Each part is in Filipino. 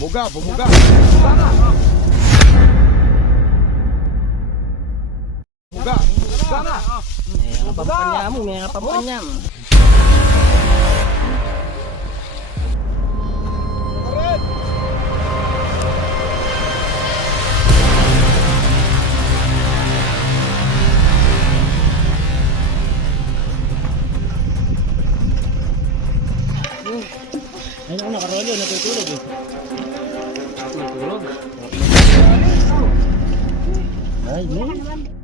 Bumuga, bumuga. Bumuga. Eh, ang pampanya mo, may ang pampanya mo. Ayun ako nakarolyo, natutulog eh. Natutulog? Ay, may.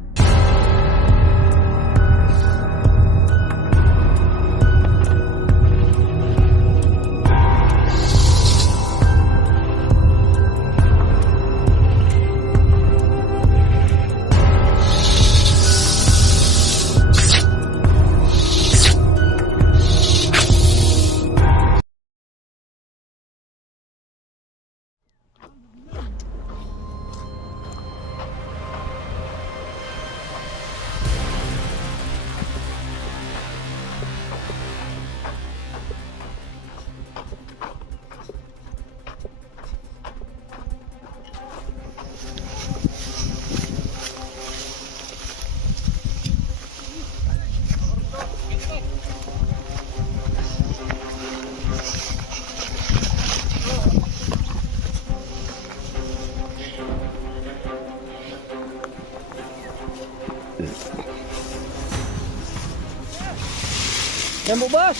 Yan mo, boss!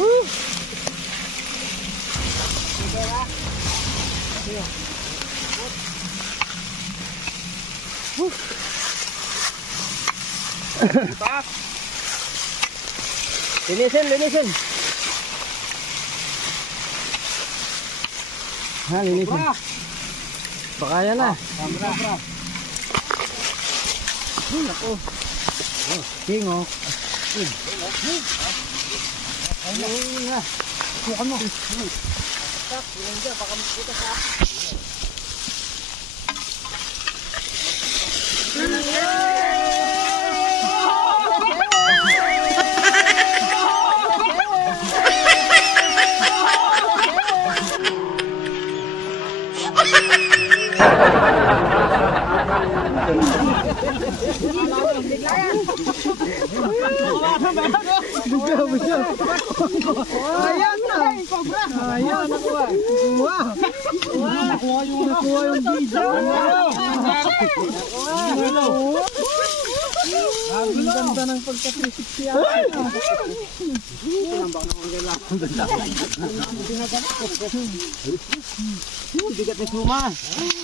Woo! Linisin, linisin. Ha, linisin. Baka yan na. Bra, bra. Ako. Kingo. Ayun na. Sukan mo. Ayan na. Ayan nakuha. Nakuha. Nakuha yung nakuha yung video. Ang ganda ng pagka-360 yan. Bigat ni Suma. Bigat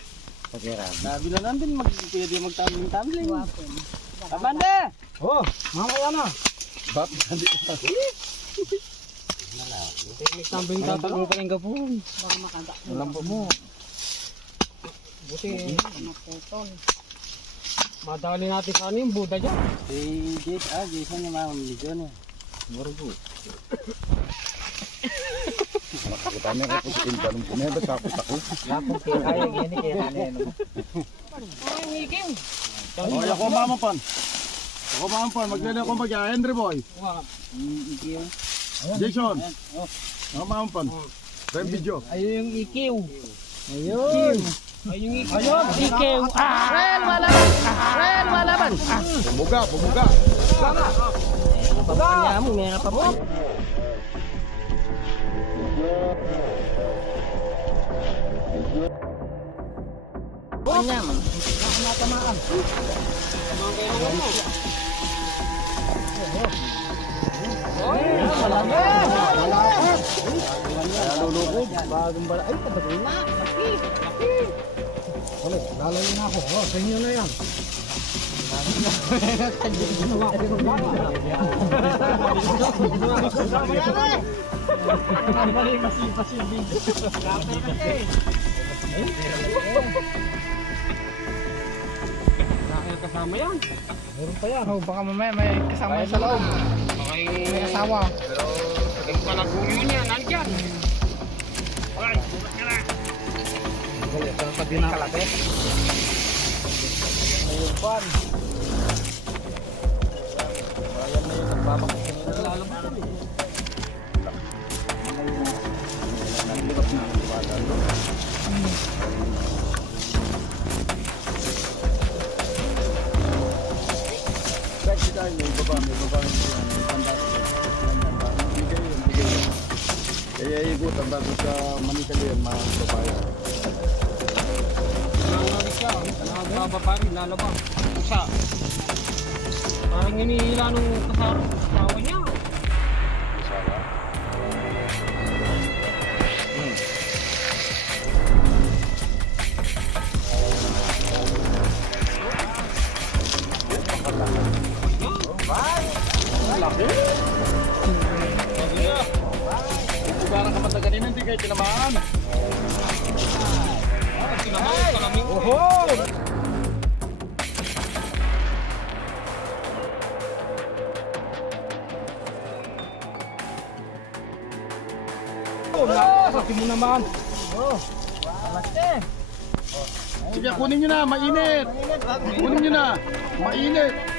Sabi na nandun mag pwede magtamling-tamling. Tabande! Oh, mamaya na. Bap, hindi. Tambing tatago pa ng gapon. Baka makanta. Alam po mo. Buti, Naputol. madali natin sa ano yung Buddha dyan. Si Jason, ah, Jason yung mga milyon eh. Morgo. Kami ko sa tanong po na sa ako. Lapong kaya gini kaya naneno. Ay, Miguel. Oh, ako mamapan. Ako mamapan, maglala ko mag Henry boy. Ikiw. Jason. Ako mamapan. Rem video. Ayun yung ikiw. Ayun. Ayun yung ikiw. Ikiw. Ah! Rel, malaban. Rel, malaban. Ah! Bumuga, bumuga. Pampanya mo, may nga pampanya. Pampanya mo. Nalulukod. Bagong bala. Ay, tabagal na. Ulit, lalawin na ako. Oh, sa inyo na yan. Kasama yan. Meron pa yan. Oh, baka mamaya may kasama yan sa loob. Okay. May asawa. Pero, yung palaguyo niya, nandyan. Ay, sumat ka na. Pag dinakalate. Ayun pan. Ayan na yun. Nagbabak. Lalabas na eh. Kaya ikutan bago sa Manila yan, mga babae. Nangalit siya. Nakababa pa rin, lalabas. Isa. Parang hinihila nung kasama asawa niya. Kung parang kamatagalin, hindi kayo tinamaan. Sinamay, palaming. Oho! Oh, nakakasaki mo naman. Oh, alate. Sige, kunin nyo na, mainit. Kunin nyo na, mainit.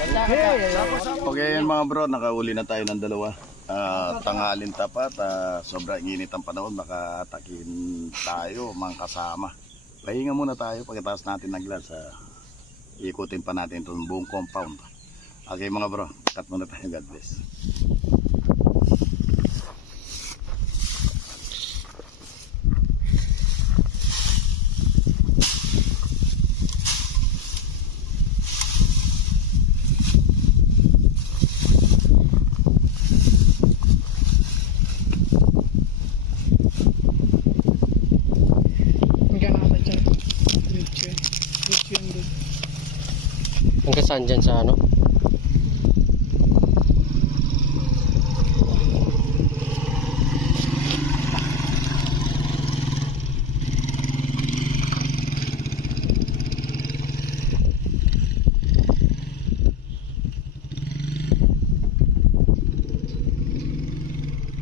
Okay. Okay mga bro, nakauli na tayo ng dalawa. Ah, tanghalin tapat, ah, sobrang init ang panahon, makatakin tayo mga kasama. Pahinga muna tayo pagkatapos natin naglas. Uh, ikutin pa natin itong buong compound. Okay mga bro, cut muna tayo. God bless. Hanggang na dyan. Diretso yan. Diretso yan doon. Hanggang saan dyan sa ano?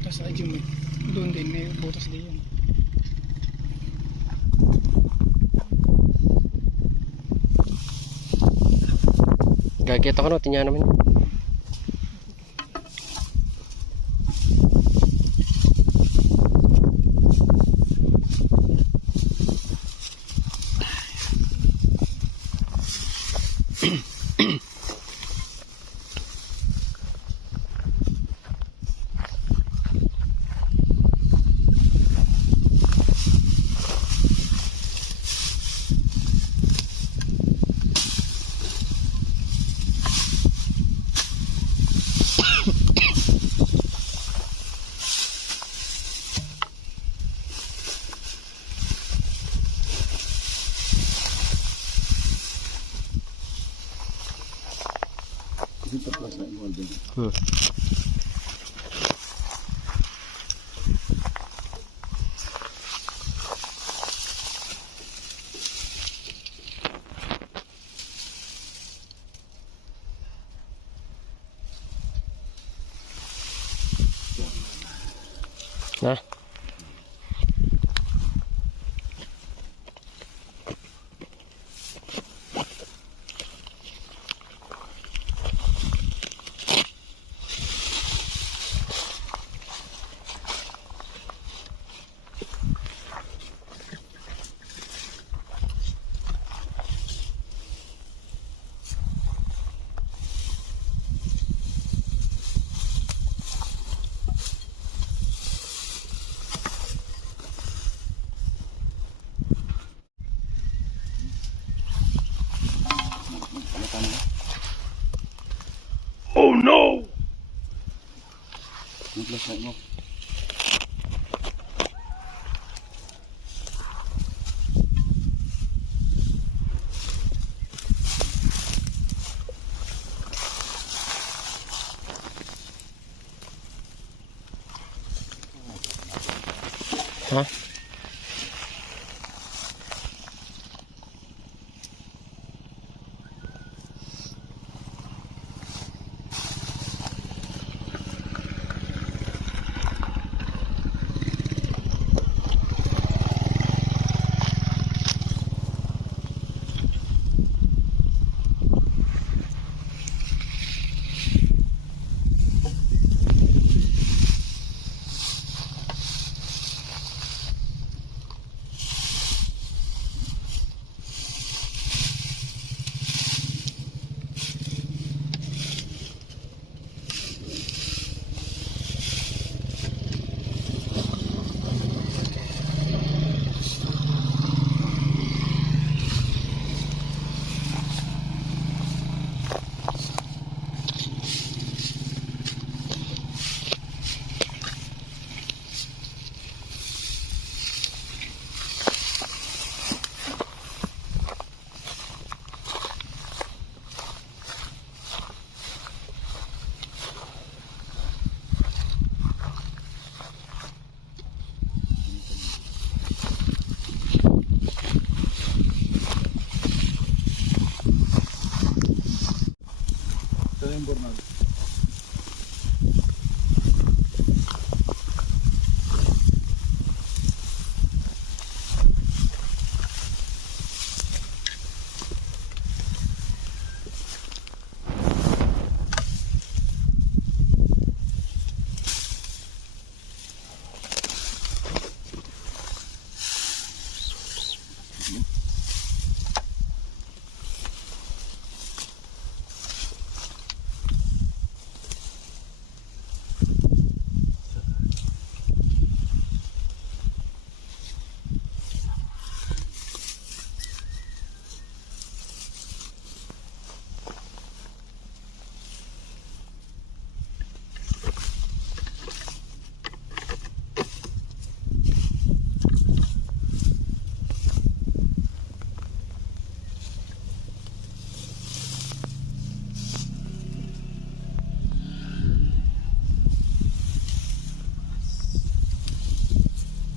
Tapos ay may doon din may butas din yun. Gageta ko no, tinya naman. Hmm. Huh? Ha?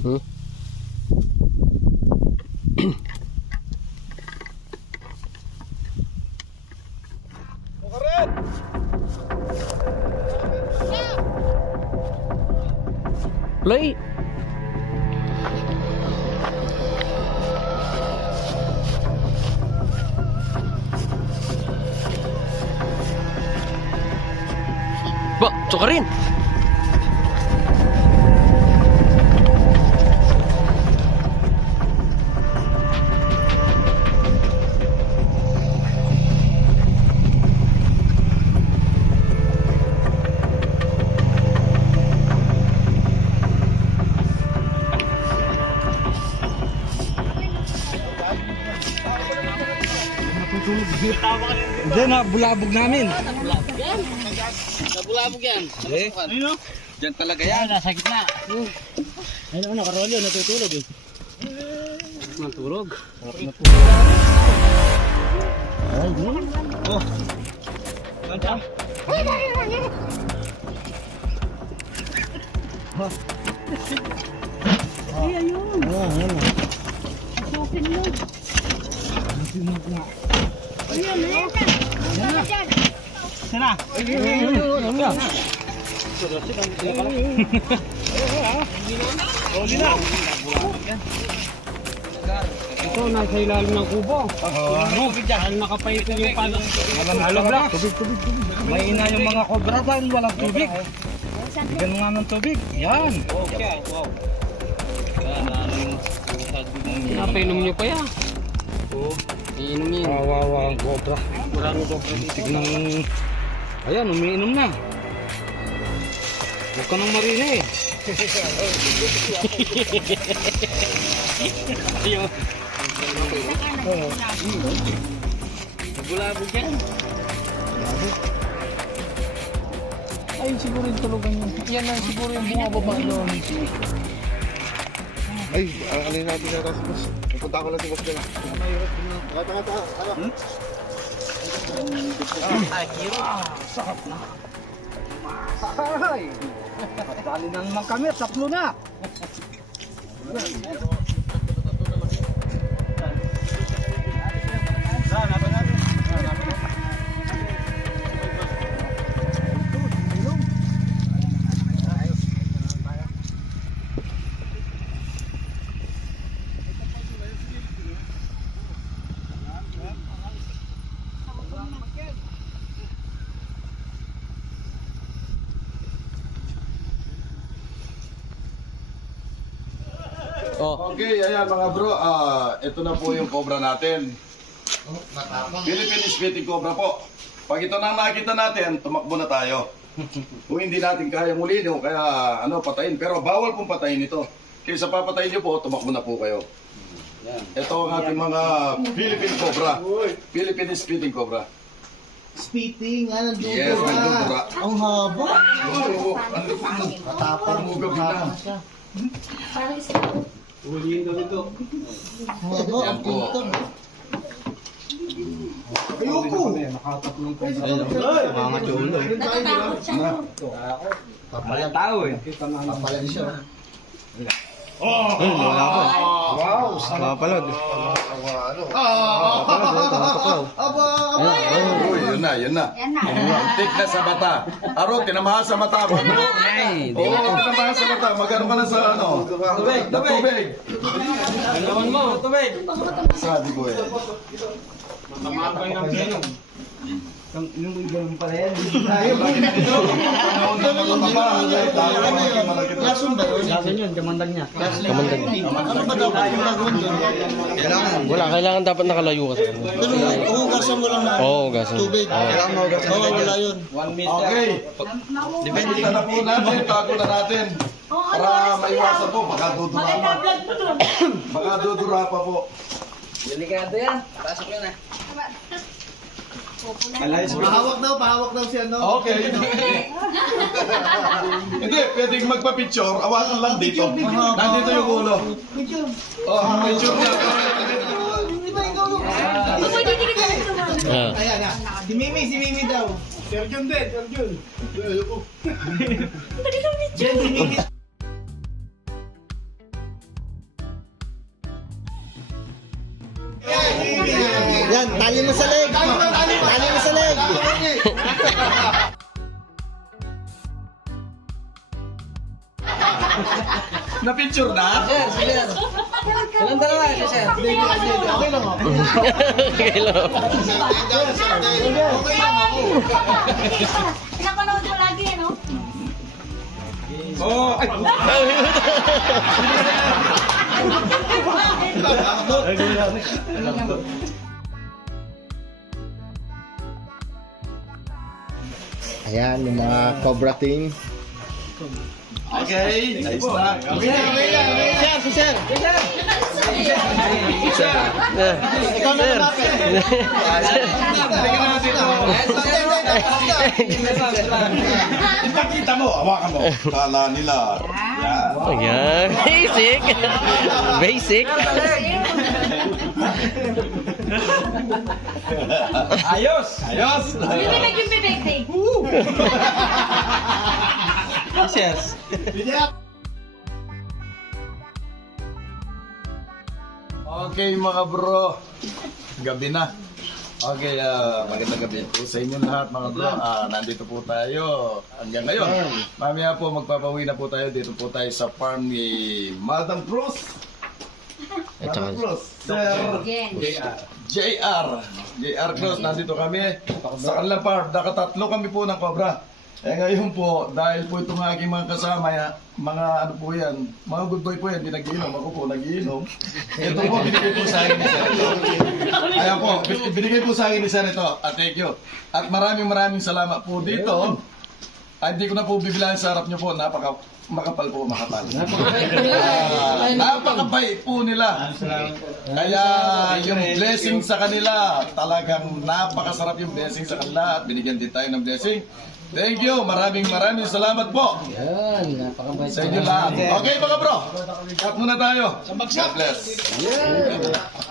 Play. Ba, bulabog namin. Nabulabog yan. Eh, Ano? Diyan talaga yan. nasa gitna. Ayun ako, nakarolyo, natutulog eh. Natulog. Oh. Ganda. Ay, ayun. Oh, ayun. Sosin mo. Sinog nga. Ayun, ayun na. Ayun na. dyan. Sana. Ayun nga. Huli na. Ito, nasa ilalim ng kubo. Ano? Dahil nakapayito yung palo. Alam na. Tubig, tubig, tubig. May ina yung mga cobra dahil walang tubig. Bigyan mo nga ng tubig. Yan. Okay, wow. Napainom niyo pa yan. Oo. Iinom niyo. Kawawa ang cobra. Maraming ko. Tignan. Ayan, umiinom na. Huwag ka nang marina eh. Ayun. Oo. Bulabog yan. Ayun siguro yung tulugan yun. Yan lang siguro yung bumababa doon. Ay, alin natin na si Pupunta ko lang si boss nila. Tanga, tanga, tanga. Ano? Sakap na. Ay! Dali na naman kami, tatlo na. Okay, ayan mga bro, ah, ito na po yung cobra natin. Philippine Spitting Cobra po. Pag ito na nakita natin, tumakbo na tayo. Kung hindi natin kaya muli o kaya ano, patayin. Pero bawal pong patayin ito. Kaysa papatayin nyo po, tumakbo na po kayo. Ito ang ating mga Philippine Cobra. Philippine Spitting Cobra. Spitting, ah, nandun Yes, ka. nandun ka. Ang haba. Oo, ano po? Matapang. Umugabi na. Parang isa. Huliin daw ito. Yan ang po. pintan. Ayoko. Nakatatlong ko. Mga chulo. Natatakot siya. Papalan. tao eh. Papalan siya. Wow! Papalag. Aba, aba. Oh, yun na, yun na. Yan na. Tik na sa mata. Aro, tinamahan sa mata. Mag- Oo, tinamahan sa mata. Magano ka na sa ano? Tubig, tubig. Galawan mo, tubig! Sabi ko eh. Mamabay ng ganun. Yung pala yan. Na. Tayo ang mga malagit. Lason ba yun? Lasan yun, kamandag niya. Ano ba dapat yung gagawin doon? Wala, kailangan dapat nakalayo ka sa kanya. Pero huhugasan mo lang na Oo, hugasan. tubig. Kailangan mahugasan. Oo, wala yun. One meter. Okay. Depende na po natin. Tago na natin. Para maiwasan po. Baka dudura pa. Baka dudura pa po. Delikado yan. Pasok yan ah. Pahawak daw, pahawak daw si ano. Okay. Hindi, pwedeng magpa-picture. Awakan lang dito. Nandito yung ulo. Oh, picture na. Pwede. Ah. Ayan na. Si Mimi, si Mimi daw. Sergeant din, Sergeant. Yan, si Mimi. Yan, Na-picture na? Ilang dalawa, sir? Okay lang ako. Kailangan. Okay lang ako. Pinapanood mo lagi ano? Oo. Ay! Ayan, yung mga Cobra Team. Okay. Nice na. Sir, si Sir. Ah. Ikaw na Sir. lumapit. Ipakita mo. Hawakan mo. Kala nila. Yan. Ayan. Basic. Basic. Ayos! Ayos. Bibig yung bibig, big. Yes. Okay mga bro. Gabi na. Okay, ah magandang gabi po sa inyo lahat mga bro. Ah, nandito po tayo hanggang ngayon. Mamaya po magpapawi na po tayo. Dito po tayo sa farm ni Madam Cruz. Madam Cruz. Sir. JR. JR Cruz, nandito kami sa kanilang farm. Nakatatlo kami po ng cobra. Eh ngayon po, dahil po itong aking mga kasama, ya, mga ano po yan, mga good boy po yan, hindi nagiinom. Ako po nagiinom. Ito po, binigay po sa akin ni Sir ito. Ayan po, bin- binigay po sa akin ni Sir ito. At thank you. At maraming maraming salamat po dito. Ay, hindi ko na po bibilahin sa harap niyo po. Napaka makapal po, makapal. Ah, napakabait po nila. Kaya yung blessing sa kanila, talagang napakasarap yung blessing sa kanila at binigyan din tayo ng blessing. Thank you. Maraming maraming salamat po. Yan, napakabait. Sa inyo lahat. Okay mga bro. Cut muna tayo. God bless.